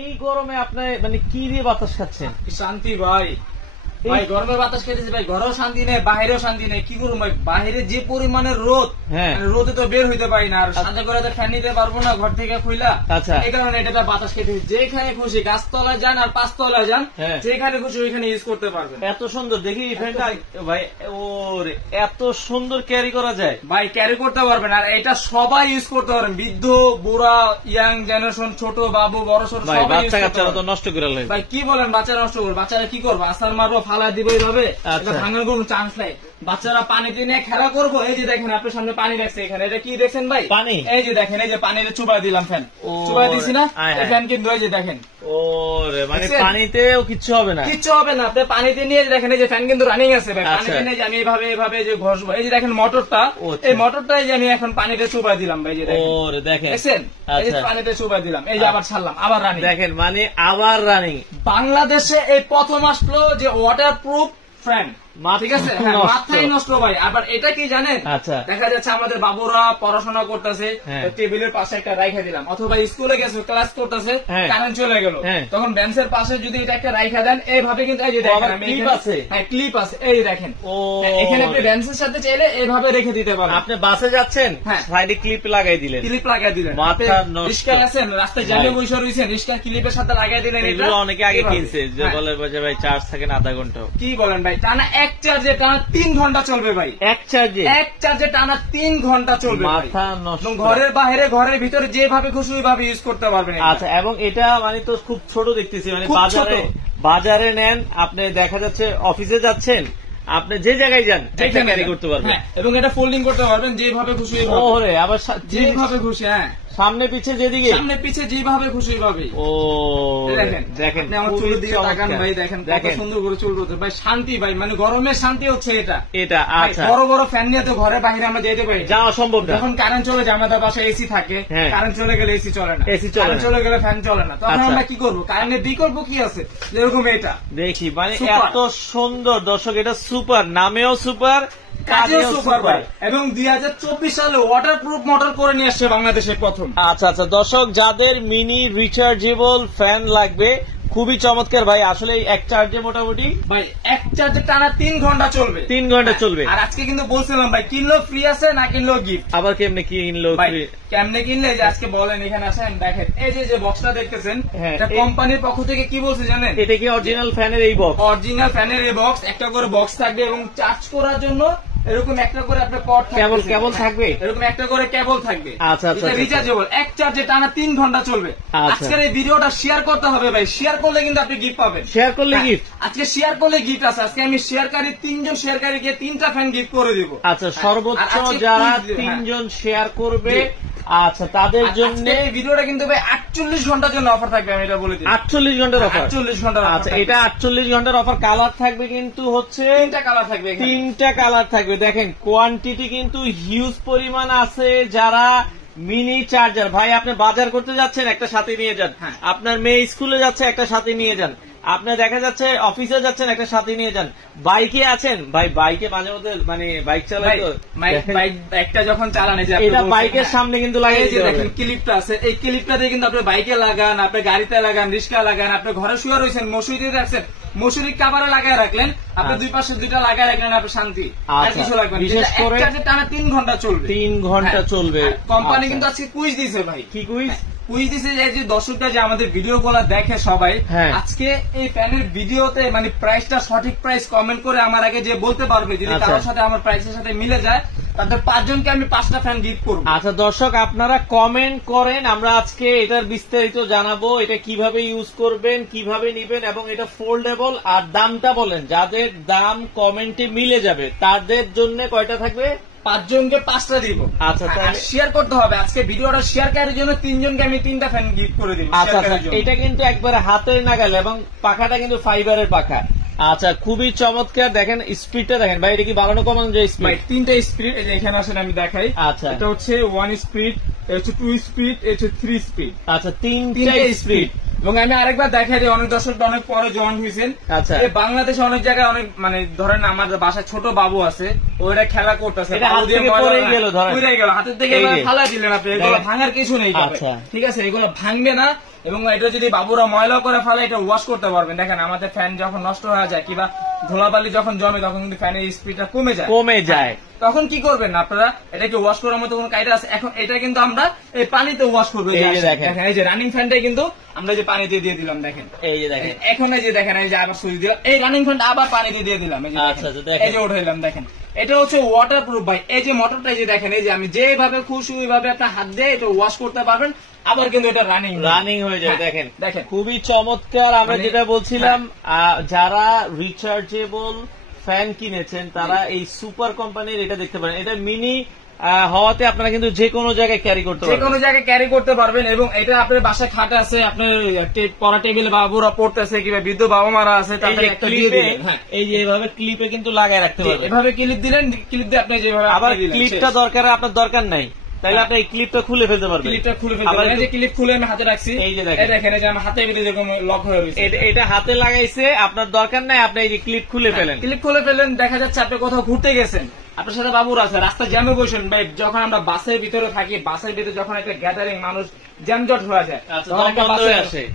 এই গরমে আপনি মানে কি দিয়ে বাতাস খাচ্ছেন? শান্তি ভাই, ভাই গরমের বাতাস খেতেছি ভাই, ঘরেও শান্তি নেই, বাইরেও শান্তি নেই। কি করবো ভাই, বাইরে যে পরিমাণের রোদ, রোদে তো বের হইতে পারি না, আর সাথে করে তো ফ্যান নিতে পারবো না ঘর থেকে খুইলা। আচ্ছা, এই কারণে এটা বাতাস খেতেছি। যেখানে খুশি গাছতলায় যান আর পাঁচতলায় যান, যেখানে খুশি ওইখানে ইউজ করতে পারবেন। এত সুন্দর দেখি ফ্যানটা ভাই, ওর এত সুন্দর ক্যারি করা যায় ভাই, ক্যারি করতে পারবেন। আর এটা সবাই ইউজ করতে পারবেন, বৃদ্ধ, বুড়া, ইয়াং জেনারেশন, ছোট বাবু, বড় ছোট, সবাই। বাচ্চা কাচ্চারা তো নষ্ট করে লাগে ভাই। কি বলেন, বাচ্চারা নষ্ট করবে? বাচ্চারা কি করবো, আসার মারবো, ফালা দিব, এইভাবে ভাঙার কোনো চান্স নাই। বাচ্চারা পানিতে নিয়ে খেলা করবো। এই যে দেখেন আপনার সামনে পানি রাখছে, এখানে এটা কি দেখছেন ভাই? পানি। এই যে দেখেন, এই যে পানিতে চুবাই দিলাম, ফ্যান চুবাই দিছি না, ফ্যান কিন্তু এই যে দেখেন। ওরে মানে পানিতেও কিচ্ছু হবে না, কিচ্ছু হবে না। আপনি পানিতে নিয়ে দেখেন, এই যে ফ্যান কিন্তু রানিং আছে ভাই। পানিতে নিয়ে আমি এইভাবে এইভাবে যে ঘষবো, এই যে দেখেন মোটরটা, এই মোটরটা এই যে আমি এখন পানিতে চুবাই দিলাম ভাই। যে দেখেন, দেখছেন, এই যে পানিতে চুবাই দিলাম, এই যে আবার ছাড়লাম, আবার রানিং। দেখেন মানে আবার রানিং। বাংলাদেশে এই প্রথম আসলো যে ওয়াটার প্রুফ ফ্যান, ঠিক আছে? মাথায় নষ্ট ভাই। আবার এটা কি জানেন, দেখা যাচ্ছে আমাদের বাবুরা পড়াশোনা করতেছে, টেবিলের পাশে একটা রাইখা দিলাম, অথবা স্কুলে গেছে ক্লাস করতেছে, কারেন্ট চলে গেল, তখন বেঞ্চের পাশে যদি এটা একটা রাইখা দেন, এইভাবে কিন্তু এই যে দেখেন ক্লিপ আছে, ক্লিপ আছে, এই দেখেন এখানে আপনি বেঞ্চের সাথে চাইলে এইভাবে রেখে দিতে পারেন। আপনি বাসে যাচ্ছেন, সাইডে ক্লিপ লাগাই দিলেন, ক্লিপ লাগাই দিলেন। রিস্কা আছেন, রাস্তায় জালে বসে রয়েছেন, রিস্কার ক্লিপের সাথে লাগাই দিলেন। এগুলো অনেকে আগে কিনছে, যে বলে ভাই চার্জ থাকে না আধা ঘন্টা। কি বলেন ভাই, টানা এক চার্জে টানা 3 ঘন্টা চলবে ভাই। এক চার্জে টানা 3 ঘন্টা চলবে। মাথা নষ্ট। ঘরের বাইরে ঘরের ভিতরে যেভাবে খুশি ওইভাবে ইউজ করতে পারবেন। আচ্ছা, এবং এটা মানে তো খুব ছোট দেখতেছি, মানে বাজারে নেন, আপনি দেখা যাচ্ছে অফিসে যাচ্ছেন, আপনি যে জায়গায় যান ক্যারি করতে পারবেন, এবং এটা ফোল্ডিং করতে পারবেন যেভাবে খুশি। ওরে আবার যেভাবে খুশি, সামনে পিছে যেদিকে, সামনে পিছে যেভাবে খুশি ভাবে। ও দেখেন আমার চুল দিকে তাকান ভাই, দেখেন কত সুন্দর করে চুল করতে ভাই। শান্তি ভাই, মানে গরমের শান্তি হচ্ছে এটা। আচ্ছা, বড় বড় ফ্যান নিয়ে তো ঘরে বাইরে আমরা যেতে পারি, যাওয়া সম্ভব না। যখন কারেন্ট চলে যায়, আমাদের বাসায় এসি থাকে, কারেন্ট চলে গেলে এসি চলে না, কারেন্ট চলে গেলে ফ্যান চলে না, তখন আমরা কি করবো? কারেন্টের বিকল্প কি আছে? যেরকম এটা দেখি, মানে এত সুন্দর। দর্শক, এটা সুপার, নামেও সুপার, কাজেও সুপার ভাই। এবং 2024 সালে ওয়াটার প্রুফ মোটর করে নিয়ে আসছে বাংলাদেশের প্রথম। আচ্ছা আচ্ছা দর্শক, যাদের মিনি রিচার্জেবল ফ্যান লাগবে, খুবই চমৎকার ভাই। আসলে এক চার্জে মোটামুটি ভাই এক চার্জে টানা 3 ঘন্টা চলবে। 3 ঘন্টা চলবে। আর আজকে কিন্তু বলছিলাম ভাই, কিনলেও ফ্রি আছে, না কিনলেও গিফট। আবার কেমনে কিনলেও ফ্রি? কেমনে কিনলে যে আজকে বলেন, এখানে আসেন দেখেন, এই যে বক্সটা দেখতেছেন, এটা কোম্পানির পক্ষ থেকে কি বলছে জানেন? এটা কি অরিজিনাল ফ্যানের এই বক্স? অরিজিনাল ফ্যানের এই বক্স, একটা করে বক্স থাকবে, এবং চার্জ করার জন্য এরকম একটা করে আপনার পট কেবল থাকবে, এরকম একটা করে কেবল থাকবে। আচ্ছা আচ্ছা, রিচার্জেবল, এক চার্জে টানা 3 ঘন্টা চলবে। আজকের এই ভিডিওটা শেয়ার করতে হবে ভাই, শেয়ার করলে কিন্তু আপনি গিফট পাবেন। শেয়ার করলে গিফট? আজকে শেয়ার করলে গিফট আছে। আজকে আমি শেয়ারকারী 3 জন শেয়ারকারীকে 3টা ফ্যান গিফট করে দিব। আচ্ছা, সর্বোচ্চ যারা 3 জন শেয়ার করবে, আচ্ছা তাদের জন্য এই ভিডিওটা কিন্তু ভাই 48 ঘন্টার জন্য অফার থাকবে, আমি এটা বলে দিই। 48 ঘন্টার অফার? 48 ঘন্টার। আচ্ছা, এটা 48 ঘন্টার অফার। কালার থাকবে কিন্তু হচ্ছে 3টা কালার থাকবে, 3টা কালার থাকবে। দেখেন কোয়ান্টিটি কিন্তু হিউজ পরিমাণ আছে। যারা মিনি চার্জার ভাই, আপনি বাজার করতে যাচ্ছেন, একটা সাথে নিয়ে যান। আপনার মেয়ে স্কুলে যাচ্ছে, একটা সাথে নিয়ে যান। আপনার দেখা যাচ্ছে অফিসে যাচ্ছেন, একটা সাথে নিয়ে যান। বাইকে আছেন ভাই, বাইকে মাঝে মধ্যে মানে বাইক চালায় তো, বাইকটা যখন চালান, এটা বাইকের সামনে কিন্তু লাগিয়ে দিতে দেখেন ক্লিপটা আছে, এই ক্লিপটা দিয়ে কিন্তু আপনি বাইকে লাগান, আপনি গাড়িতে লাগান, রিক্সা লাগান, আপনি ঘরে শুয়ে রয়েছেন, মশুরি রাখছেন, মশুরি কাবারে লাগায় রাখলেন, আপনি দুই পাশে 2টা লাগায় রাখলেন, আপনি শান্তি। আর কিছু লাগবে না। বিশেষ করে টানা 3 ঘন্টা চলবে। 3 ঘন্টা চলবে। কোম্পানি কিন্তু আজকে কুইজ দিয়েছে ভাই। কি কুইজ? কুইজ দিছে যে দর্শকরা যে আমাদের ভিডিও গুলা দেখে সবাই, আজকে এই ফ্যানের ভিডিওতে মানে প্রাইসটা, সঠিক প্রাইস কমেন্ট করে আমার আগে যে বলতে পারবে, যদি কারোর সাথে আমার প্রাইসের সাথে মিলে যায়, তাদের 5 জনকে আমি 5টা ফ্যান গিফট করব। আচ্ছা দর্শক, আপনারা কমেন্ট করেন, আমরা আজকে এটার বিস্তারিত জানাবো, এটা কিভাবে ইউজ করবেন, কিভাবে নিবেন, এবং এটা ফোল্ডেবল। আর দামটা বলেন, যাদের দাম কমেন্টে মিলে যাবে তাদের জন্য কয়টা থাকবে? 5 জনকে 5টা দিব। আচ্ছা, শেয়ার করতে হবে। আজকে ভিডিওটা শেয়ারকারীর জন্য 3 জনকে আমি 3টা ফ্যান গিফট করে দিব। আচ্ছা, এটা কিন্তু একবারে হাতের নাগাল, এবং পাখাটা কিন্তু ফাইবারের পাখা। আচ্ছা, খুবই চমৎকার। দেখেন স্পিডটা দেখেন ভাই, এটা কি বাড়ানো কমানো যায়? স্পিড 3টা স্পিড, এখানে আসেন আমি দেখাই। আচ্ছা, এটা হচ্ছে 1 স্পিড, এটা হচ্ছে 2 স্পিড, এটা হচ্ছে 3 স্পিড। আচ্ছা, 3টা স্পিড। এবং আমি আরেকবার দেখাই দিই, অনেক দর্শক অনেক পরে জয়েন হয়েছেন। আচ্ছা, বাংলাদেশে অনেক জায়গায় অনেক মানে ধরেন আমাদের বাসায় ছোট বাবু আছে, ওইটা খেলা করতেছে, হাতের থেকে ফালা দিলেন আপনি, এগুলো ভাঙার কিছু নেই, ঠিক আছে, এগুলো ভাঙবে না। এবং এটা যদি বাবুরা ময়লা করে ফেলে এটা ওয়াশ করতে পারবেন। দেখেন আমাদের ফ্যান যখন নষ্ট হয়ে যায় কিংবা ধুলাবালি যখন জমে তখন কিন্তু ফ্যানের স্পিডটা কমে যায়, তখন কি করবেন আপনারা, এটাকে ওয়াশ করার মতো কোনো কায়দা আছে? এখন এটা কিন্তু আমরা এই পানিতে ওয়াশ করবো। দেখেন এই যে রানিং ফ্যানটাই কিন্তু আমরা যে পানিতে দিয়ে দিলাম, দেখেন এই যে দেখেন, এখন এই যে দেখেন এই যে আবার সুইচ দিলাম, এই রানিং ফ্যানটা আবার পানিতে দিয়ে দিলাম, এই যে উঠাইলাম। দেখেন এটা হচ্ছে ওয়াটার প্রুফ ভাই। এই যে মোটরটা যে দেখেন, এই যে আমি যেভাবে খুশি ওইভাবে আপনার হাত দিয়ে এটা ওয়াশ করতে পারবেন, আবার কিন্তু এটা রানিং হয়ে যায়। দেখেন দেখেন খুবই চমৎকার। আমরা যেটা বলছিলাম, যারা রিচার্জেবল ফ্যান কিনেছেন তারা এই সুপার কোম্পানির এটা দেখতে পারেন। এটা মিনি হওয়াতে আপনারা কিন্তু যে কোনো জায়গায় ক্যারি করতে পারবেন, এবং এটা আপনার বাসায় খাট আছে, আপনার পড়া টেবিলে বাবুরা পড়তেছে কিংবা বৃদ্ধ বাবা মারা আছে, তাদের একটা এই যে এইভাবে ক্লিপে কিন্তু লাগায় রাখতে পারবেন। এভাবে ক্লিপ দিলেন, ক্লিপ দিয়ে আপনি যেভাবে আবার ক্লিপটা আপনার দরকার নাই, তাইলে আপনি এই ক্লিপটা খুলে ফেলতে পারবেন। ক্লিপ খুলে আমি হাতে রাখছি, এই যে দেখেন এই যে আমার হাতে যেরকম লক হয়ে রয়েছে, এটা হাতে লাগাইছে, আপনার দরকার নাই, আপনি এই যে ক্লিপ খুলে ফেলেন। দেখা যাচ্ছে আপনি কোথাও ঘুরতে গেছেন, আপনার সাথে বাবুর আছে, রাস্তা জ্যামে বসেন ভাই, যখন আমরা বাসের ভিতরে থাকি, বাসের ভিতরে যখন একটা গ্যাদারিং মানুষ জ্যামজট হয়ে যায়,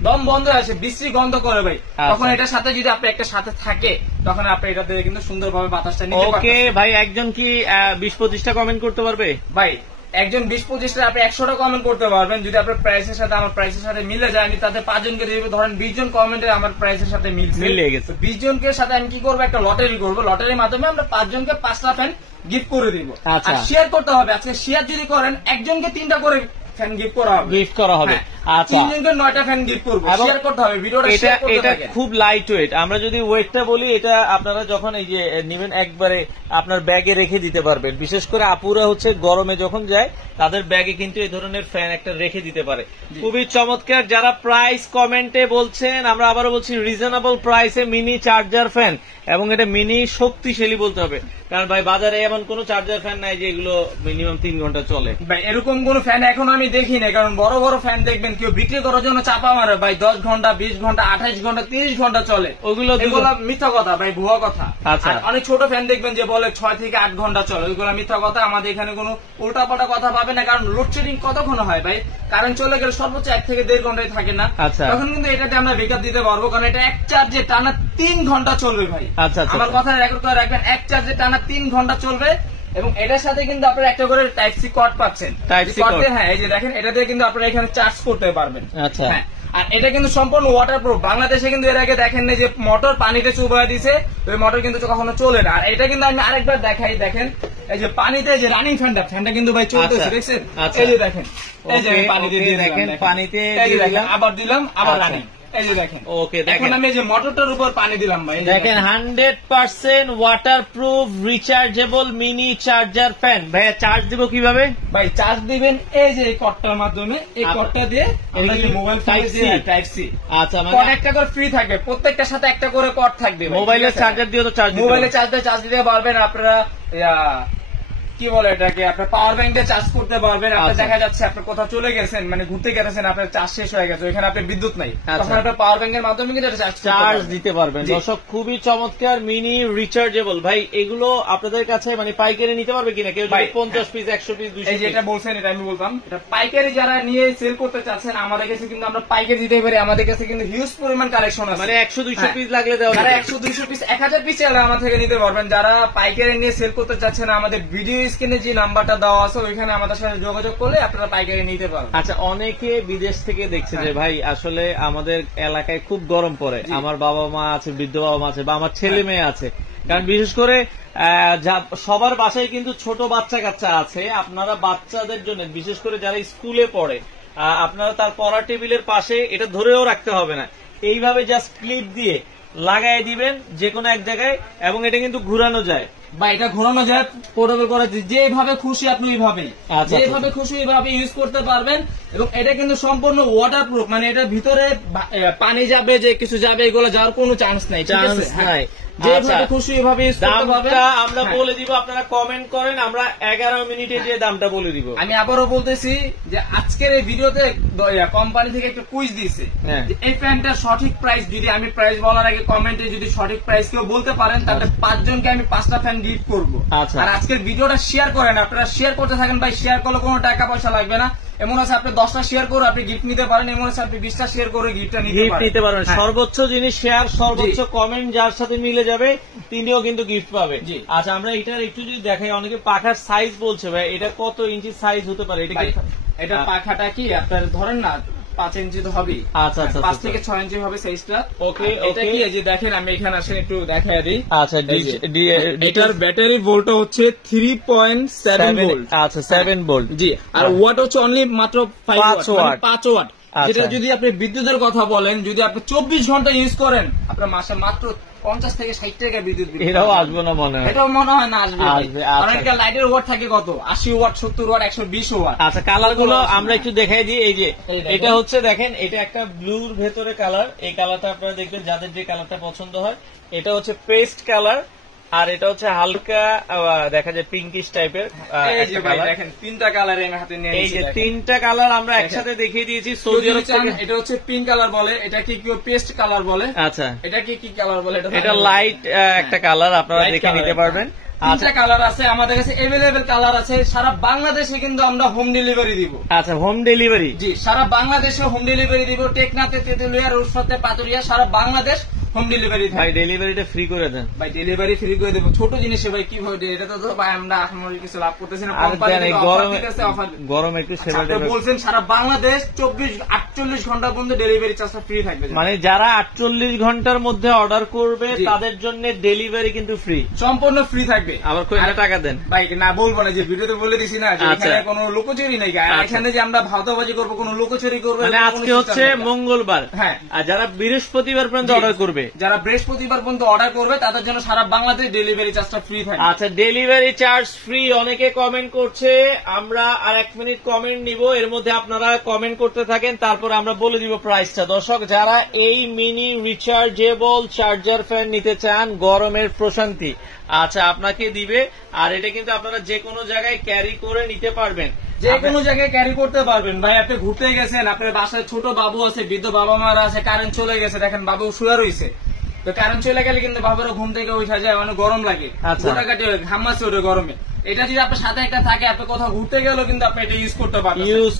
দম বন্ধ হয়ে আসে, বিশ্রী গন্ধ করে ভাই, তখন এটার সাথে যদি আপনি একটা সাথে থাকে তখন আপনি এটা দিয়ে কিন্তু সুন্দরভাবে বাতাসটা নিতে পারবেন। ওকে ভাই, একজন কি 20-25টা কমেন্ট করতে পারবে? ভাই একজন 20-25টা আপনি 100টা কমেন্ট করতে পারবেন, যদি আপনার প্রাইসের সাথে আমার প্রাইসের সাথে মিলে যায়। আমি তাদের 5 জনকে দিব, ধরেন 20 জন কমেন্টে আমার প্রাইসের সাথে মিলে গেছে, 20 জনকে সাথে আমি কি করবো, একটা লটারি করবো, লটারির মাধ্যমে আমরা 5 জনকে 5টা ফ্যান গিফট করে দিব। আর শেয়ার করতে হবে, আজকে শেয়ার যদি করেন একজনকে 3টা করে ফ্যান গিফট করা হবে। আচ্ছা, 3 জনকে 9টা ফ্যান গিফট করব, শেয়ার করতে হবে ভিডিওটা, শেয়ার করতে হবে। এটা খুব লাইট ওয়েট। আমরা যদি ওয়েটটা বলি, এটা আপনারা যখন এই যে নেবেন একবারে আপনার ব্যাগে রেখে দিতে পারবেন। বিশেষ করে আপুরা হচ্ছে গরমে যখন যায় তাদের ব্যাগে কিন্তু এই ধরনের ফ্যান একটা রেখে দিতে পারে। খুবই চমৎকার। যারা প্রাইস কমেন্টে বলছেন, আমরা আবারও বলছি রিজনেবল প্রাইসে মিনি চার্জার ফ্যান, এবং এটা মিনি শক্তিশালী বলতে হবে, কারণ ভাই বাজারে এমন কোন চার্জার ফ্যান নাই যে এগুলো মিনিমাম 3 ঘন্টা চলে। ভাই এরকম কোন ফ্যান এখন আমি দেখি না, কারণ বড় বড় ফ্যান দেখবেন কেউ বিক্রি করার জন্য চাপা মারে ভাই, 10 ঘন্টা 20 ঘন্টা 28 ঘন্টা 30 ঘন্টা চলে, ওগুলো মিথ্যা কথা ভাই, ভুয়া কথা। আর অনেক ছোট ফ্যান দেখবেন যে বলে 6 থেকে 8 ঘন্টা চলে, ওইগুলো মিথ্যা কথা। আমাদের এখানে কোনো উল্টাপাল্টা কথা পাবে না, কারণ লোডশেডিং কতক্ষণ হয় ভাই, কারেন্ট চলে গেলে সর্বোচ্চ 1 থেকে 1.5 ঘন্টায় থাকে না, তখন কিন্তু এটাতে আমরা ব্যাকআপ দিতে পারবো, কারণ এটা এক চার্জে টানা 3 ঘন্টা চলবে ভাই। আমার কথা রেকর্ড করে রাখবেন, এক চার্জে টানা 3 ঘন্টা চলবে, এবং এটার সাথে কিন্তু আপনারা একটা করে টাইপ সি কর্ড পাচ্ছেন। হ্যাঁ, এই যে দেখেন, এটা দিয়ে কিন্তু আপনারা এখানে চার্জ করতে পারবেন। আচ্ছা, আর এটা কিন্তু সম্পূর্ণ ওয়াটারপ্রুফ। বাংলাদেশে কিন্তু এর আগে দেখেন যে মোটর পানিতে চুবাই দিছে, ওই মোটর কিন্তু কখনো চলে না। আর এটা কিন্তু আমি আরেকবার দেখাই, দেখেন এই যে পানিতে যে রানিং ফ্যানটা কিন্তু ভাই চলতেছে, দেখছেন? এই যে দেখেন, এই যে পানিতে দিয়ে দেখেন, পানিতে আবার দিলাম, আবার রানিং, এই যে দেখেন। ওকে, এখন আমি যে মোটরটার উপর পানি দিলাম ভাই, দেখেন 100% waterproof rechargeable mini charger fan. ভাই চার্জ দিব কিভাবে? ভাই চার্জ দিবেন এই যে এই কর্ডটার মাধ্যমে, এই কর্ডটা দিয়ে মোবাইল টাইপ সি। আচ্ছা, কর্ড একটা করে ফ্রি থাকবে, প্রত্যেকটার সাথে একটা করে কর্ড থাকবে। মোবাইলের চার্জার দিয়ে তো চার্জ, মোবাইলের চার্জ দিতে পারবেন আপনারা, কি বলে এটাকে, আপনার পাওয়ার ব্যাংক দিয়ে চার্জ করতে পারবেন। আপনার দেখা যাচ্ছে আপনি কোথাও চলে গেছেন, মানে ঘুরতে গেছেন, আপনার চার্জ শেষ হয়ে গেছে, ওইখানে আপনার বিদ্যুৎ নাই, তখন আপনার পাওয়ার ব্যাংকের মাধ্যমে কিন্তু চার্জ দিতে পারবেন। দর্শক খুবই চমৎকার মিনি রিচার্জেবল। ভাই এগুলো আপনাদের কাছে মানে পাইকারি নিতে পারবে কিনা কেউ? 50 পিস 100 পিস 200 পিস, যেটা বলছেন এটা আমি বলতাম, এটা পাইকারি যারা নিয়ে সেল করতে চাচ্ছেন আমাদের কাছে কিন্তু আমরা পাইকারি দিতে পারি। আমাদের কাছে কিন্তু হিউজ পরিমাণ কালেকশন আছে, মানে 100-200 পিস লাগলে দেওয়া, 100-200 পিস 1000 পিস আমার থেকে নিতে পারবেন। যারা পাইকারি নিয়ে সেল করতে চাচ্ছেন আমাদের ভিডিও স্ক্রিনে যে নাম্বার দেওয়া আছে ওইখানে আমাদের সাথে যোগাযোগ করলে আপনারা পাইকারি নিতে পারবেন। আচ্ছা, অনেকে বিদেশ থেকে দেখছে যে ভাই আসলে আমাদের এলাকায় খুব গরম পড়ে, আমার বাবা মা আছে, বৃদ্ধ বাবা মা আছে, বা আমার ছেলে মেয়ে আছে, কারণ বিশেষ করে সবার বাসায় কিন্তু ছোট বাচ্চা কাচ্চা আছে। আপনারা বাচ্চাদের জন্য, বিশেষ করে যারা স্কুলে পড়ে, আপনারা তার পড়া টেবিলের পাশে এটা ধরেও রাখতে হবে না, এইভাবে জাস্ট ক্লিপ দিয়ে লাগাই দিবেন যে কোনো এক জায়গায়, এবং এটা কিন্তু ঘুরানো যায়। বা এটা ঘোরানো যায়, পোর্টেবল করা যায়, যেভাবে খুশি আপনি ওইভাবে, আচ্ছা, যেভাবে খুশি ওইভাবে ইউজ করতে পারবেন। এবং এটা কিন্তু সম্পূর্ণ ওয়াটারপ্রুফ, মানে এটার ভিতরে পানি যাবে, যে কিছু যাবে, এগুলো যাওয়ার কোনো চান্স নাই, ঠিক আছে? নাই। যেভাবে খুশি এভাবে ইউজ করতে পারবেন। দামটা আমরা বলে দিব, আপনারা কমেন্ট করেন, আমরা 11 মিনিটে যে দামটা বলে দিব। আমি আবারও বলতেছি যে আজকের এই ভিডিওতে কোম্পানি থেকে একটা কুইজ দিয়েছে, এই ফ্যানটার সঠিক প্রাইস যদি আমি প্রাইস বলার আগে কমেন্টে যদি সঠিক প্রাইস কেউ বলতে পারেন, তাহলে 5 জনকে আমি 5টা ফ্যান গিফট করবো। আর আজকের ভিডিওটা শেয়ার করেন, আপনারা শেয়ার করতে থাকেন ভাই, শেয়ার করলে কোনো টাকা পয়সা লাগবে না। এমন আছে আপনি 10টা শেয়ার করে আপনি গিফট নিতে পারেন, এমন আছে আপনি 20টা শেয়ার করে গিফটটা নিতে পারেন। সর্বোচ্চ জিনিস শেয়ার, সর্বোচ্চ কমেন্ট যার সাথে মিলে যাবে তিনিও কিন্তু গিফট পাবে। আচ্ছা, আমরা এটার একটু যদি দেখাই, অনেকে পাখার সাইজ বলছে ভাই, এটা কত ইঞ্চি সাইজ হতে পারে? এটা পাখাটা কি আপনার ধরেন না 5 ইঞ্চি তো হবে। আচ্ছা, 5 থেকে 6 ইঞ্চি হবে সাইজটা। ওকে, এটা কি এই যে দেখেন, আমি এখানে আসেন একটু দেখায় দিই। আচ্ছা, এটার ব্যাটারি ভোল্ট হচ্ছে 3.7 ভোল্ট। আচ্ছা, 7 ভোল্ট। জি, আর ওয়াট হচ্ছে অনলি মাত্র 5 ওয়াট। যেটা যদি আপনি বিদ্যুতের কথা বলেন, যদি আপনি 24 ঘন্টা ইউজ করেন, আপনার মাসে মাত্র 50 থেকে 60 টাকা বিদ্যুৎ বিল। এটাও আসবে না মনে হয়, এটাও মনে হয় না আসবে। কারণ এটা লাইটের ওয়াট থাকে কত, 80 ওয়াট, 70 ওয়াট, 120 ওয়াট। আচ্ছা, কালার গুলো আমরা একটু দেখাই দিই। এই যে এটা হচ্ছে দেখেন, এটা একটা ব্লুর ভেতরে কালার। এই কালারটা আপনারা দেখবেন যাদের যে কালারটা পছন্দ হয়। এটা হচ্ছে পেস্ট কালার, আর এটা হচ্ছে হালকা দেখা যায় পিঙ্কিশ টাইপের। দেখেন 3টা কালার আমি হাতে নিয়ে এই যে 3টা কালার আমরা একসাথে দেখিয়ে দিয়েছি। সৌদি আরব থেকে এটা হচ্ছে পিঙ্ক কালার বলে, এটা কি কেউ পেস্ট কালার বলে। আচ্ছা, এটা কি কালার বলে? এটা লাইট একটা কালার, আপনারা দেখে নিতে পারবেন। 3টা কালার আছে আমাদের কাছে, এভেলেবেল কালার আছে। সারা বাংলাদেশে কিন্তু আমরা হোম ডেলিভারি দিব। আচ্ছা, হোম ডেলিভারি? জি, সারা বাংলাদেশে হোম ডেলিভারি দিব। টেকনাফে, তেতুলিয়া, রূপসাতে, পাতুরিয়া, সারা বাংলাদেশ হোম ডেলিভারি। ভাই ডেলিভারিটা ফ্রি করে দেন ভাই, ডেলিভারি ফ্রি করে দেবো। ছোট জিনিসে ভাই কিভাবে, এটা তো ভাই আমরা আহামরি কিছু লাভ করতেছি না। গরম একটু সেবা বলছেন সারা বাংলাদেশ 48 ঘন্টা পর্যন্ত ডেলিভারি চার্জটা ফ্রি থাকবে। মানে যারা 48 ঘন্টার মধ্যে অর্ডার করবে তাদের জন্য ডেলিভারি কিন্তু ফ্রি, সম্পূর্ণ ফ্রি থাকবে। আবার কয়টা টাকা দেন ভাই? না বলবো না, যে ভিডিওতে বলে দিছি না যে এখানে কোনো লুকোচুরি নেই। এখানে যে আমরা ভাওতাবাজি করবো, কোনো লুকোচুরি করবো। মানে আজকে হচ্ছে মঙ্গলবার, হ্যাঁ, আর যারা বৃহস্পতিবার পর্যন্ত অর্ডার করবে, যারা বৃহস্পতিবার পর্যন্ত অর্ডার করবে তাদের জন্য সারা বাংলাদেশ ডেলিভারি চার্জটা ফ্রি থাকবে। আচ্ছা, ডেলিভারি চার্জ ফ্রি। অনেকে কমেন্ট করছে, আমরা আর 1 মিনিট কমেন্ট নিব, এর মধ্যে আপনারা কমেন্ট করতে থাকেন, তারপর আমরা বলে দিব প্রাইসটা। দর্শক, যারা এই মিনি রিচার্জেবল চার্জার ফ্যান নিতে চান, গরমের প্রশান্তি, আচ্ছা আপনাকে দিবে। আর এটা কিন্তু আপনারা যে কোনো জায়গায় ক্যারি করে নিতে পারবেন, যে কোনো জায়গায় ক্যারি করতে পারবেন। ভাই, আপনি ঘুরতে গেছেন, আপনার বাসায় ছোট বাবু আছে, বৃদ্ধ বাবা মারা আছে, কারেন্ট চলে গেছে, দেখেন বাবু শুয়ে রয়েছে, তো কারেন্ট চলে গেলে কিন্তু বাবারও ঘুম থেকে উঠা যায়, অনেক গরম লাগে, গোটাকাটি ঘামাচ্ছে ওটা গরমে। এটা যদি আপনার সাথে একটা থাকে, আপনি কোথাও ঘুরতে গেলেও কিন্তু আপনি এটা ইউজ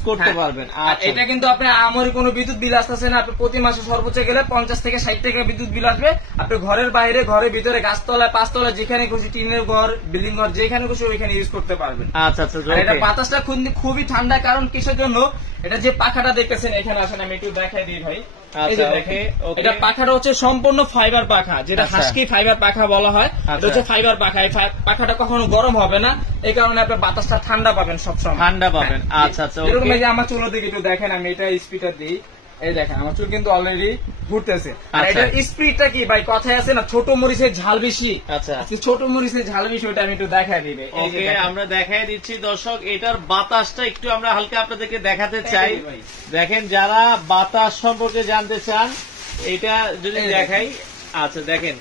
করতে পারবেন। আর এটা কিন্তু আপনি আমারই কোনো বিদ্যুৎ বিল আসতেছে না। আপনি প্রতি মাসে সর্বোচ্চ গেলে 50 থেকে 60 টাকা বিদ্যুৎ বিল আসবে। আপনি ঘরের বাইরে, ঘরের ভিতরে, গাছতলায়, 5 তলায়, যেখানে খুশি, টিনের ঘর, বিল্ডিং ঘর, যেখানে খুশি ওইখানে ইউজ করতে পারবেন। আচ্ছা আচ্ছা, এটা বাতাসটা খুবই ঠান্ডা। কারণ কিসের জন্য? এটা যে পাখাটা দেখতেছেন, এখানে আসেন আমি একটু দেখাই দিই ভাই। এটা পাখাটা হচ্ছে সম্পূর্ণ ফাইবার পাখা, যেটা হাস্কি ফাইবার পাখা বলা হয়। এটা হচ্ছে ফাইবার পাখা। এই পাখাটা কখনো গরম হবে না, এই কারণে আপনি বাতাসটা ঠান্ডা পাবেন, সবসময় ঠান্ডা পাবেন। আচ্ছা আচ্ছা, এরকম এই যে আমার চুলের দিকে একটু দেখেন, আমি এটা স্পিডার দিই, এই দেখেন আমার চুল কিন্তু অলরেডি ঘুরতেছে। আর এটার স্পিডটা কি ভাই, কথায় আছে না, ছোট মরিচের ঝাল বেশি। আচ্ছা, ছোট মরিচের ঝাল বেশি, ওটা আমি একটু দেখাই দিই। আমরা দেখাই দিচ্ছি দর্শক, এটার বাতাসটা একটু আমরা হালকা আপনাদেরকে দেখাতে চাই। দেখেন, যারা বাতাস সম্পর্কে জানতে চান, এটা যদি দেখাই। আচ্ছা দেখেন,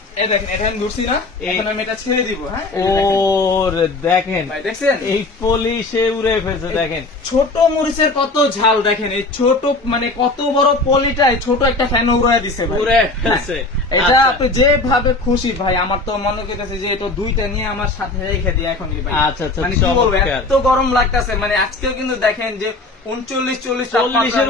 এটা আমি ঘুরছি না, এখন আমি এটা ছেড়ে দিব। হ্যাঁ, ওরে দেখেন, দেখছেন এই পলিশে উড়ে ফেলছে। দেখেন ছোট মরিচের কত ঝাল, দেখেন এই ছোট, মানে কত বড় পলিটাই ছোট একটা ফ্যান উড়াই দিছে, উড়ে ফেলছে। এটা আপনি যেভাবে খুশি ভাই, আমার তো মনে করতেছে যে এটা 2টা নিয়ে আমার সাথে রেখে দিই এখন। আচ্ছা আচ্ছা, মানে কি বলবো, এত গরম লাগতেছে। মানে আজকেও কিন্তু দেখেন যে 39-40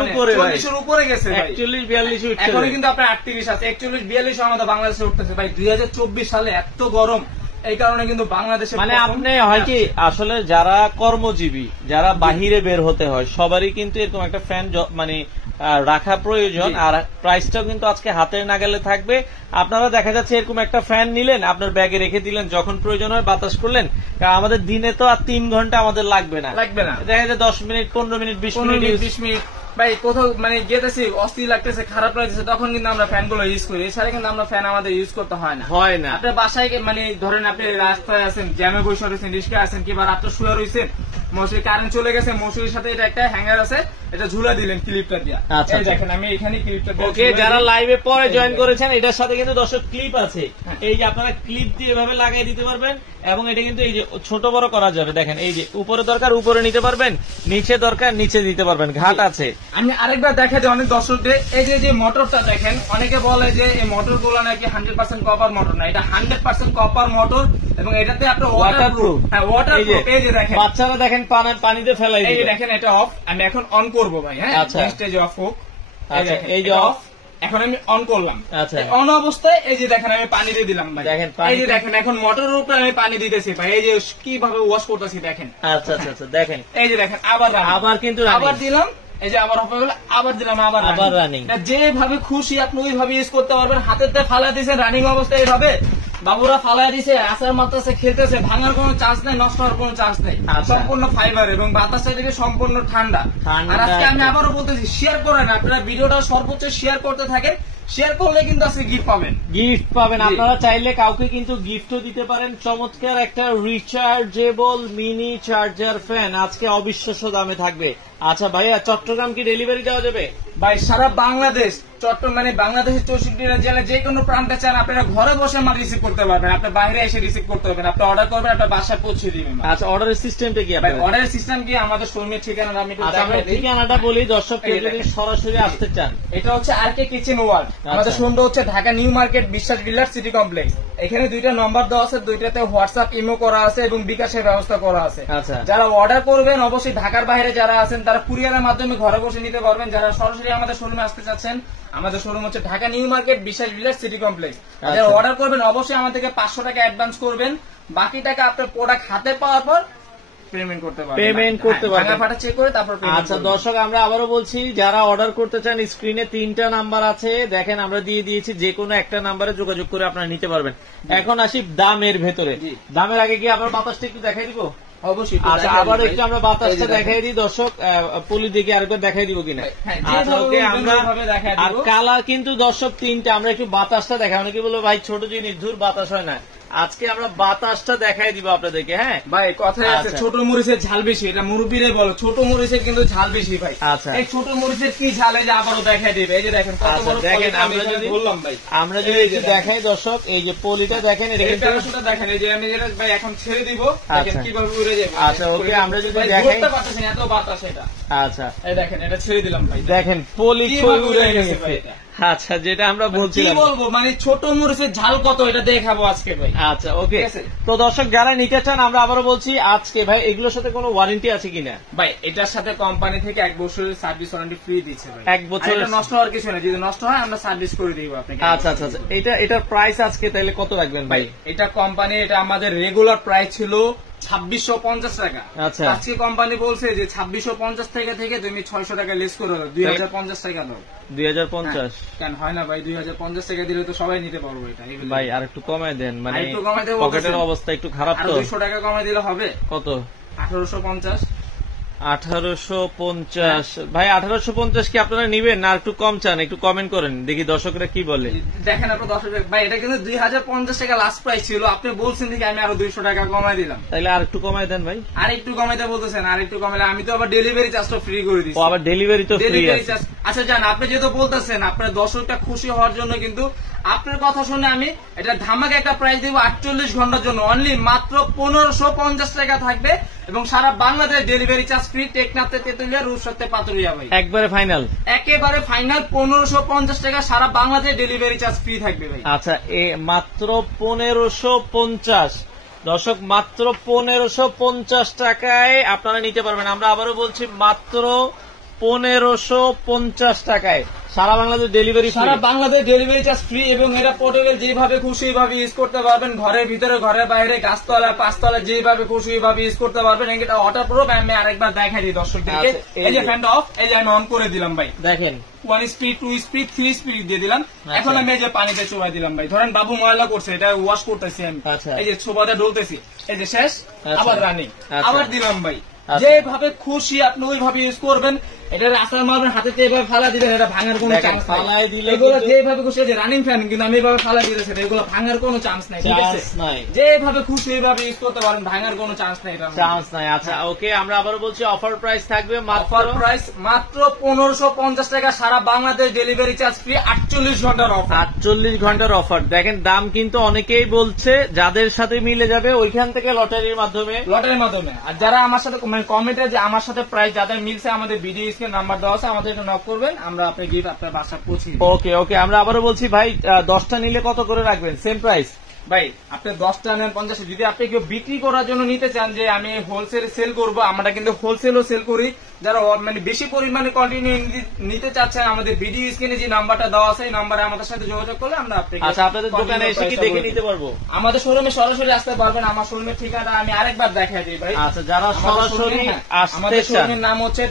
উপরে গেছে, 41-42 এখন কিন্তু আপনার 38 আছে, 41-42 আমাদের বাংলাদেশে উঠতেছে ভাই। 2024 সালে এত গরম, এই কারণে কিন্তু বাংলাদেশে, মানে আপনি হয় কি, আসলে যারা কর্মজীবী, যারা বাহিরে বের হতে হয়, সবারই কিন্তু এরকম একটা ফ্যান মানে রাখা প্রয়োজন। আর প্রাইসটাও কিন্তু আজকে হাতের নাগালে থাকবে। আপনারা দেখা যাচ্ছে এরকম একটা ফ্যান নিলেন, আপনার ব্যাগে রেখে দিলেন, যখন প্রয়োজন হয় বাতাস করলেন। আমাদের দিনে তো আর 3 ঘন্টা আমাদের লাগবে না, দেখা যায় 10 মিনিট, 15 মিনিট, 20 মিনিট, ভাই কোথাও মানে যেতেছি অস্থির লাগতেছে, খারাপ লাগতেছে, তখন কিন্তু আমরা ফ্যান গুলো ইউজ করি। এছাড়া কিন্তু আমরা ফ্যান আমাদের ইউজ করতে হয় না। আপনার বাসায় মানে ধরেন আপনি রাস্তায় আছেন, জ্যামে বসে রয়েছেন, রিস্কে আছেন, কিংবা রাত্রে শুয়ে রয়েছেন, মশারি কারেন্ট চলে গেছে, মশারির সাথে এটা একটা হ্যাঙ্গার আছে, এটা ঝুলা দিলেন ক্লিপটা দিয়ে। এই দেখেন আমি এখানে ক্লিপটা দিয়ে। ওকে, যারা লাইভে পরে জয়েন করেছেন, এটার সাথে কিন্তু দর্শক ক্লিপ আছে, এই যে আপনারা ক্লিপ দিয়ে এভাবে লাগিয়ে দিতে পারবেন, এবং এটা কিন্তু এই যে ছোট বড় করা যাবে। দেখেন এই যে উপরে দরকার উপরে নিতে পারবেন, নিচে দরকার নিচে দিতে পারবেন, ঘাট আছে। আমি আরেকবার দেখা যায় অনেক দর্শকদের, এই যে মোটরটা দেখেন, অনেকে বলে যে এই মোটর গুলো নাকি 100% কপার মোটর না, এটা 100% কপার মোটর, এবং এটাতে আপনার ওয়াটারপ্রুফ। হ্যাঁ ওয়াটারপ্রুফ। এই যে দেখেন বাচ্চারা দেখেন পানিতে ফেলাই দিবে। এই দেখেন এটা অফ, আমি এখন অন করব ভাই। হ্যাঁ নেক্সট এই যে অফ হোক, এই যে অফ, এখন আমি অন করলাম। আচ্ছা, অন অবস্থায় এই যে দেখেন আমি পানি দিয়ে দিলাম ভাই। দেখেন এই যে দেখেন এখন মোটরের উপরে আমি পানি দিতেছি ভাই, এই যে কিভাবে ওয়াশ করতেছি দেখেন। আচ্ছা আচ্ছা আচ্ছা, দেখেন এই যে দেখেন আবার কিন্তু আবার দিলাম, এই যে আবার অফ হয়ে গেল, আবার দিলাম, আবার রানিং। যেভাবে খুশি আপনি ওইভাবে ইউজ করতে পারবেন। হাতের ফালা দিয়েছেন রানিং অবস্থায় এইভাবে, বাবুরা ফালাই দিছে, আচার মারতেছে, খেলতেছে, ভাঙার কোনো চান্স নেই, নষ্ট হওয়ার কোনো চান্স নেই। সম্পূর্ণ ফাইবার এবং বাতাসটা থেকে সম্পূর্ণ ঠান্ডা। আর আজকে আমি আবারও বলতেছি, শেয়ার করেন, আপনারা ভিডিওটা সর্বোচ্চ শেয়ার করতে থাকেন। শেয়ার করলে কিন্তু আজকে গিফট পাবেন। আপনারা চাইলে কাউকে কিন্তু গিফটও দিতে পারেন। চমৎকার একটা রিচার্জেবল মিনি চার্জার ফ্যান আজকে অবিশ্বাস্য দামে থাকবে। আচ্ছা ভাইয়া, চট্টগ্রাম কি ডেলিভারি দেওয়া যাবে? ভাই সারা বাংলাদেশ, মানে বাংলাদেশের 64 জেলায় যে কোনো প্রান্তে চান আপনারা ঘরে বসে মাল রিসিভ করতে পারবেন। আপনার বাইরে এসে রিসিভ করতে পারবেন, আপনি অর্ডার করবেন, আপনার বাসায় পৌঁছে দিবেন। আচ্ছা, অর্ডারের সিস্টেমটা কি? অর্ডারের সিস্টেম কি, আমাদের শোরুমের ঠিকানাটা আমি ঠিকানাটা বলি দর্শক যদি সরাসরি আসতে চান। এটা হচ্ছে আরকে কিচেন ওয়ার্ল্ড। আমাদের শোরুমটা হচ্ছে ঢাকা নিউ মার্কেট বিশ্বাস বিল্ডার সিটি কমপ্লেক্স। এখানে দুইটা নম্বর দেওয়া আছে, দুইটাতে হোয়াটসঅ্যাপ ইমো করা আছে এবং বিকাশের ব্যবস্থা করা আছে। যারা অর্ডার করবেন অবশ্যই ঢাকার বাইরে যারা আছেন তারা কুরিয়ারের মাধ্যমে ঘরে বসে নিতে পারবেন। যারা সরাসরি আমাদের শোরুমে আসতে চাচ্ছেন, আমাদের শোরুম হচ্ছে ঢাকা নিউ মার্কেট বিশ্বাস ভিলেজ সিটি কমপ্লেক্স। যারা অর্ডার করবেন অবশ্যই আমাদেরকে 500 টাকা অ্যাডভান্স করবেন, বাকি টাকা আপনার প্রোডাক্ট হাতে পাওয়ার পর পেমেন্ট করতে পারবেন। চেক করে তারপর। আচ্ছা দর্শক, আমরা আবারও বলছি, যারা অর্ডার করতে চান স্ক্রিনে 3টা নাম্বার আছে, দেখেন আমরা দিয়ে দিয়েছি, যে কোনো একটা নাম্বারে যোগাযোগ করে আপনারা নিতে পারবেন। এখন আসি দামের ভেতরে। দামের আগে কি আপনার বাতাসটা একটু দেখাই দিব? অবশ্যই। আচ্ছা, আবার একটু আমরা বাতাসটা দেখাই দিই দর্শক, পলি দিকে আরেকবার দেখাই দিব কিনা। আচ্ছা ওকে, আমরা আর কালার কিন্তু দর্শক 3টা, আমরা একটু বাতাসটা দেখাই। অনেকে বলবো ভাই ছোট জিনিস, ধুর বাতাস হয় না, আজকে আমরা বাতাসটা দেখাই দিব আপনাদেরকে। হ্যাঁ ভাই, কথায় আছে ছোট মরিচের ঝাল বেশি, এটা মুরব্বীরাই বলো, ছোট মরিচের কিন্তু ঝাল বেশি ভাই। আচ্ছা, এই ছোট মরিচের কি ঝাল, এই যে আবারও দেখাই দিবে। এই যে দেখেন কত বড়। দেখেন আমরা যদি বললাম ভাই, আমরা যদি একটু দেখাই দর্শক, এই যে পলিটা দেখেন, এটা কিন্তু দেখেন, এই যে আমি যেটা ভাই এখন ছেড়ে দিব, দেখেন কিভাবে উড়ে যাবে। আচ্ছা ওকে, আমরা যদি দেখাই, পাচ্ছেন এত বাতাস এটা। আচ্ছা এই দেখেন, এটা ছেড়ে দিলাম ভাই, দেখেন পলি উড়ে গেছে ভাই। আচ্ছা, যেটা আমরা বলছিলাম, কি বলবো, মানে ছোট মরিচের ঝাল কত এটা দেখাবো আজকে ভাই। আচ্ছা ওকে, তো দর্শক যারা নিতে চান, আমরা আবারও বলছি আজকে ভাই, এগুলোর সাথে কোনো ওয়ারেন্টি আছে কিনা? ভাই এটার সাথে কোম্পানি থেকে 1 বছরের সার্ভিস ওয়ারেন্টি ফ্রি দিচ্ছে ভাই। 1 বছর নষ্ট হওয়ার কিছু না, যদি নষ্ট হয় আমরা সার্ভিস করে দিব আপনাকে। আচ্ছা আচ্ছা, এটার প্রাইস আজকে তাহলে কত রাখবেন ভাই? এটা কোম্পানি, এটা আমাদের রেগুলার প্রাইস ছিল 2650 টাকা। আচ্ছা, আজকে কোম্পানি বলছে যে 2650 টাকা থেকে তুমি 600 টাকা লেস করে দাও, 2050 টাকা দাও। 2050 কেন হয় না ভাই? 2050 টাকা দিলে তো সবাই নিতে পারবো এটা। ভাই আর একটু কমায় দেন, মানে পকেটের অবস্থা একটু খারাপ, তো 200 টাকা কমায় দিলে হবে। কত? 1850। 1850 ভাই, 1850 কি আপনারা নিবেন না একটু কম চান? একটু কমেন্ট করেন দেখি দর্শকরা কি বলে। দেখেন আপনার দর্শক ভাই, এটা কিন্তু 2050 টাকা লাস্ট প্রাইস ছিল, আপনি বলছেন দেখি আমি আরো 200 টাকা কমাই দিলাম। তাইলে আর একটু কমাই দেন ভাই। আর একটু কমাইতে বলতেছেন, আর একটু কমাইলে আমি তো আবার ডেলিভারি চার্জটা ফ্রি করে দিচ্ছি। আবার ডেলিভারি তো ফ্রি আছে। আচ্ছা জান, আপনি যেহেতু বলতেছেন আপনার দর্শকটা খুশি হওয়ার জন্য, কিন্তু আপনার কথা শুনে আমি এটা ধামাকা একটা প্রাইস দিব 48 ঘন্টার জন্য, অনলি মাত্র 1550 টাকা থাকবে, এবং সারা বাংলাদেশ ডেলিভারি চার্জ ফ্রি। টেকনাফতে, তেতুলিয়া, রূপসাতে, পাতুরিয়া ভাই, একবারে ফাইনাল, একেবারে ফাইনাল 1550 টাকা সারা বাংলাদেশ ডেলিভারি চার্জ ফ্রি থাকবে ভাই। আচ্ছা, মাত্র 1550 দর্শক, মাত্র 1550 টাকায় আপনারা নিতে পারবেন। আমরা আবারও বলছি, মাত্র 1550 টাকায় সারা বাংলাদেশ ডেলিভারি, সারা বাংলাদেশ ডেলিভারি চার্জ ফ্রি, এবং এটা পোর্টেবল, যেভাবে খুশি ভাবে ইউজ করতে পারবেন, ঘরের ভিতরে, ঘরের বাইরে, গাছতলা, পাঁচতলা, যেভাবে খুশি ভাবে ইউজ করতে পারবেন। এটা ওয়াটারপ্রুফ। আমি আরেকবার দেখাই দিই দর্শকদেরকে, এই যে ফ্যানটা অফ, এই যে আমি অন করে দিলাম ভাই, দেখেন 1 স্পিড, 2 স্পিড, 3 স্পিড দিয়ে দিলাম। এখন আমি এই যে পানিতে চুবাই দিলাম ভাই, ধরেন বাবু ময়লা করছে, এটা ওয়াশ করতেছি আমি, এই যে ছোবাটা ডলতেছি, এই যে শেষ, আবার রানিং, আবার দিলাম ভাই। যেভাবে খুশি আপনি ওইভাবে ইউজ করবেন। এটা রাস্তার মারবেন হাতে এভাবে ফালা দিবেন, এটা ভাঙার কোনো চান্স নাই। এগুলো যেভাবে খুশি যে রানিং ফ্যান, কিন্তু আমি এভাবে ফালা দিয়েছি, এগুলো ভাঙার কোনো চান্স নাই, ঠিক আছে? যেভাবে খুশি এইভাবে ইউজ করতে পারেন, ভাঙার কোনো চান্স নাই, চান্স নাই। আচ্ছা ওকে, আমরা আবারও বলছি অফার প্রাইস থাকবে অফার প্রাইস মাত্র 1550 টাকা, সারা বাংলাদেশ ডেলিভারি চার্জ ফ্রি, 48 ঘন্টার অফার। 48 ঘন্টার অফার। দেখেন দাম কিন্তু অনেকেই বলছে, যাদের সাথে মিলে যাবে ওইখান থেকে লটারির মাধ্যমে। আর যারা আমার সাথে কমেন্টে যে আমার সাথে প্রাইস যাদের মিলছে, আমাদের ভিডিও স্ক্রিনে নাম্বার দেওয়া আছে, আমাদের এটা নক করবেন, আমরা আপনার গিফট আপনার বাসা পৌঁছে দেব। ওকে ওকে, আমরা আবারও বলছি ভাই 10টা নিলে কত করে রাখবেন? সেম প্রাইস ভাই, আপনি 10টা নেন 50। যদি আপনি কেউ বিক্রি করার জন্য নিতে চান যে আমি হোলসেল সেল করব, আমরা কিন্তু হোলসেলও সেল করি। যারা মানে বেশি পরিমাণে কোয়ান্টিটি নিতে চাচ্ছেন, আমাদের ভিডিও স্ক্রিনে যে নাম্বারটা দেওয়া আছে, এই নাম্বারে আমাদের সাথে যোগাযোগ করলে আমরা আপনাকে। আচ্ছা, আপনাদের দোকানে এসে কি দেখে নিতে পারবো? আমাদের শোরুমে সরাসরি আসতে পারবেন। আমার শোরুমের ঠিকানা আমি আরেকবার দেখাই দিই ভাই। আচ্ছা, যারা সরাসরি আমাদের শোরুমের নাম হচ্ছে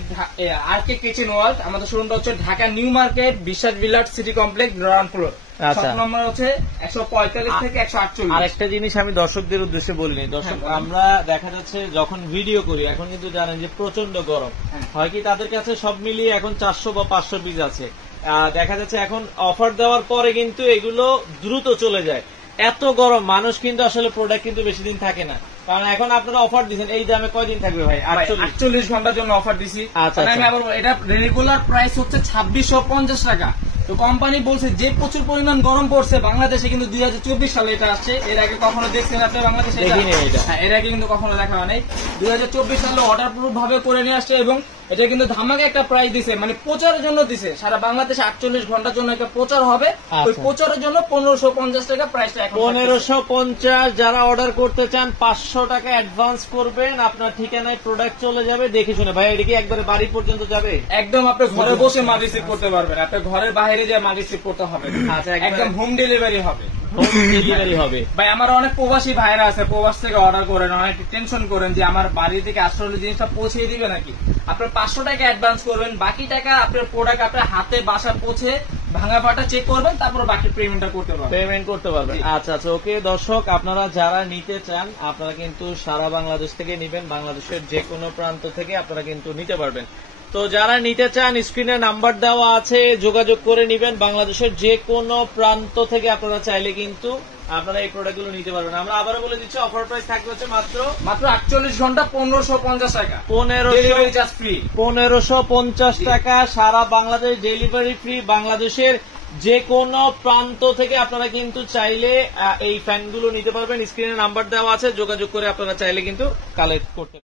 আর.কে কিচেন ওয়ার্ল্ড। আমাদের শোরুমটা হচ্ছে ঢাকা নিউ মার্কেট, বিশ্বাস ভিলার্স সিটি কমপ্লেক্স, গ্রাউন্ড ফ্লোর। নম্বর হচ্ছে 145 থেকে 148। আরেকটা জিনিস আমি দর্শকদের উদ্দেশ্যে বলিনি। দর্শক, আমরা দেখা যাচ্ছে যখন ভিডিও করি, এখন কিন্তু জানেন যে প্রচন্ড গরম হয়, কি তাদের কাছে সব মিলিয়ে এখন 400 বা 500 পিস আছে। দেখা যাচ্ছে এখন অফার দেওয়ার পরে কিন্তু এগুলো দ্রুত চলে যায়। এত গরম, মানুষ কিন্তু আসলে প্রোডাক্ট কিন্তু বেশি দিন থাকে না। কারণ এখন আপনারা অফার দিচ্ছেন, এই দামে কয়দিন থাকবে ভাই? 48 ঘন্টার জন্য অফার দিছি। আমি আবার এটা রেগুলার প্রাইস হচ্ছে 2650 টাকা। তো কোম্পানি বলছে যে প্রচুর পরিমাণ গরম পড়ছে বাংলাদেশে, কিন্তু 2024 সালে এটা আসছে। এর আগে কখনো দেখছেন আপনি বাংলাদেশে? এর আগে কিন্তু কখনো দেখা হয় নাই। 2024 সালে অর্ডার প্রুফ ভাবে করে নিয়ে আসছে, এবং এটা কিন্তু ধামাকা একটা প্রাইস দিছে, মানে প্রচারের জন্য দিছে। সারা বাংলাদেশে 48 ঘন্টার জন্য একটা প্রচার হবে। ওই প্রচারের জন্য 1550 টাকা প্রাইসটা। 1550। যারা অর্ডার করতে চান 500 টাকা অ্যাডভান্স করবেন, আপনার ঠিকানায় প্রোডাক্ট চলে যাবে। দেখে শুনে ভাই, এটা কি একবারে বাড়ি পর্যন্ত যাবে? একদম আপনি ঘরে বসে মাল রিসিভ করতে পারবেন, আপনি ঘরের বাইরে যে মাল রিসিভ করতে হবে। আচ্ছা, একদম হোম ডেলিভারি হবে। ভাই, আমার অনেক প্রবাসী ভাইরা আছে, প্রবাস থেকে অর্ডার করেন, অনেক টেনশন করেন যে আমার বাড়ি থেকে আসলে জিনিসটা পৌঁছে দিবে নাকি। আপনার 500 টাকা অ্যাডভান্স করবেন, বাকি টাকা আপনার প্রোডাক্ট আপনার হাতে বাসা পৌঁছে ভাঙা পাটা চেক করবেন, তারপর বাকি পেমেন্টটা করতে পারবেন। আচ্ছা আচ্ছা, ওকে দর্শক, আপনারা যারা নিতে চান আপনারা কিন্তু সারা বাংলাদেশ থেকে নিবেন, বাংলাদেশের যে কোনো প্রান্ত থেকে আপনারা কিন্তু নিতে পারবেন। তো যারা নিতে চান স্ক্রিনে নাম্বার দেওয়া আছে, যোগাযোগ করে নিবেন। বাংলাদেশের যে কোনো প্রান্ত থেকে আপনারা চাইলে কিন্তু আপনারা এই প্রোডাক্ট গুলো নিতে পারবেন। আমরা আবারও বলে দিচ্ছি, অফার প্রাইস থাকবে হচ্ছে মাত্র 48 ঘন্টা 1550 টাকা, 1550 টাকা, সারা বাংলাদেশ ডেলিভারি ফ্রি। বাংলাদেশের যে কোনো প্রান্ত থেকে আপনারা কিন্তু চাইলে এই ফ্যানগুলো নিতে পারবেন। স্ক্রিনে নাম্বার দেওয়া আছে, যোগাযোগ করে আপনারা চাইলে কিন্তু কালেক্ট করতে